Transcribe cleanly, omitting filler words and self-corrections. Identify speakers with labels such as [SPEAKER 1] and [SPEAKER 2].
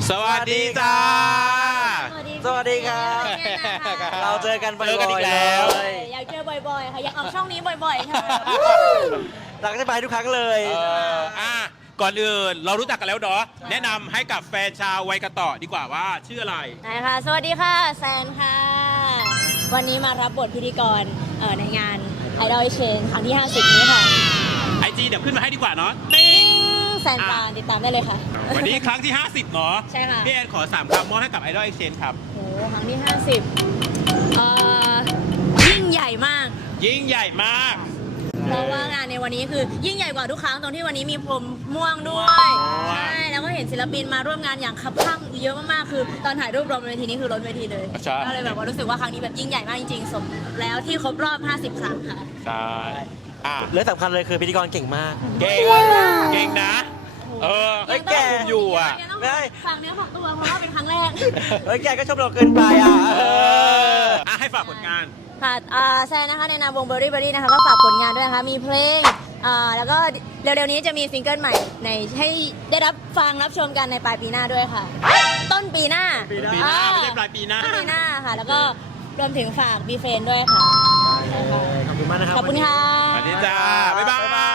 [SPEAKER 1] สวัสดีจ้า
[SPEAKER 2] สวัสดีครับ เราเจอกันบ่อย
[SPEAKER 1] เจอกันอีกแล้ว
[SPEAKER 2] ๆ
[SPEAKER 3] อยากเจอบ่อยๆค่ะอยากออกช่องนี้บ่อยๆค่ะ
[SPEAKER 2] หลังจะไปทุกครั้งเลย
[SPEAKER 1] ก่อนอื่นเรารู้จักกันแล้วเนาะแนะนำให้กับแฟนชาววัยกระต่อดีกว่าว่าชื่ออะไร
[SPEAKER 3] นะคะสวัสดีค่ะแซนค่ะ วันนี้มารับบทพิธีกรในงาน Idol Exchange ครั้งที่ 50 นี้ค่ะ
[SPEAKER 1] IG เดี๋ยวขึ้นมาให้ดีกว่าเนาะ
[SPEAKER 3] แซนปานติดตามได้เลยค่ะ
[SPEAKER 1] วันนี้ครั้งที่ 50 เนาะ
[SPEAKER 3] ใช่ค่ะ
[SPEAKER 1] พี่แอนขอ3คำมอบให้กับ Idol Exchange ครับ
[SPEAKER 3] โอ้โหครั้งที่ 50ยิ่งใหญ่มาก
[SPEAKER 1] ยิ่งใหญ่มาก
[SPEAKER 3] เพราะว่างานในวันนี้คือยิ่งใหญ่กว่าทุกครั้งตรงที่วันนี้มีพรมม่วงด้วย ใช่ แล้วก็เห็นศิลปินมาร่วมงานอย่างคับข้างเยอะมากๆ คือตอนถ่ายรูปรวมเวทีนี้คือล้นเวทีเลย
[SPEAKER 1] ใช่
[SPEAKER 3] ก็เลยแบบว่ารู้สึกว่าครั้งนี้แบบยิ่งใหญ่มากจริงๆ สมแล้วที่ครบรอบ 50 ครั้งค่ะ
[SPEAKER 1] ใช่อ่ะ
[SPEAKER 2] เรื่องสำคัญเลยคือพิธีกรเก่งมาก
[SPEAKER 1] เก่งเก่งนะ
[SPEAKER 2] เฮ้ยแก
[SPEAKER 1] อยู่อ่ะ
[SPEAKER 3] ไม่ได้ฝากเนื้อฝากตัวเพราะว่าเป็นครั้งแรก
[SPEAKER 2] เฮ้ยแกก็ชมเราเกินไปอ่ะ
[SPEAKER 1] ให้ฝากผลงาน
[SPEAKER 3] ค่ะแซนนะคะในนามวง Berry Berry นะคะก็ฝากผลงานด้วยนะคะมีเพลงแล้วก็เร็วๆนี้จะมีซิงเกิลใหม่ในให้ได้รับฟังรับชมกันในปลายปีหน้าด้วยค่ะ ต้นปีหน้า
[SPEAKER 1] ปีหน้าไม่ใช่ปลายปีหน้า
[SPEAKER 3] ต้นปีหน้าค่ะ แล้วก็รวมถึงฝากบีเฟนด้วยค่ะ
[SPEAKER 2] ขอบคุณมากนะครับ
[SPEAKER 3] ขอบคุณค่ะ
[SPEAKER 1] สวัสดีจ้า บ๊ายบาย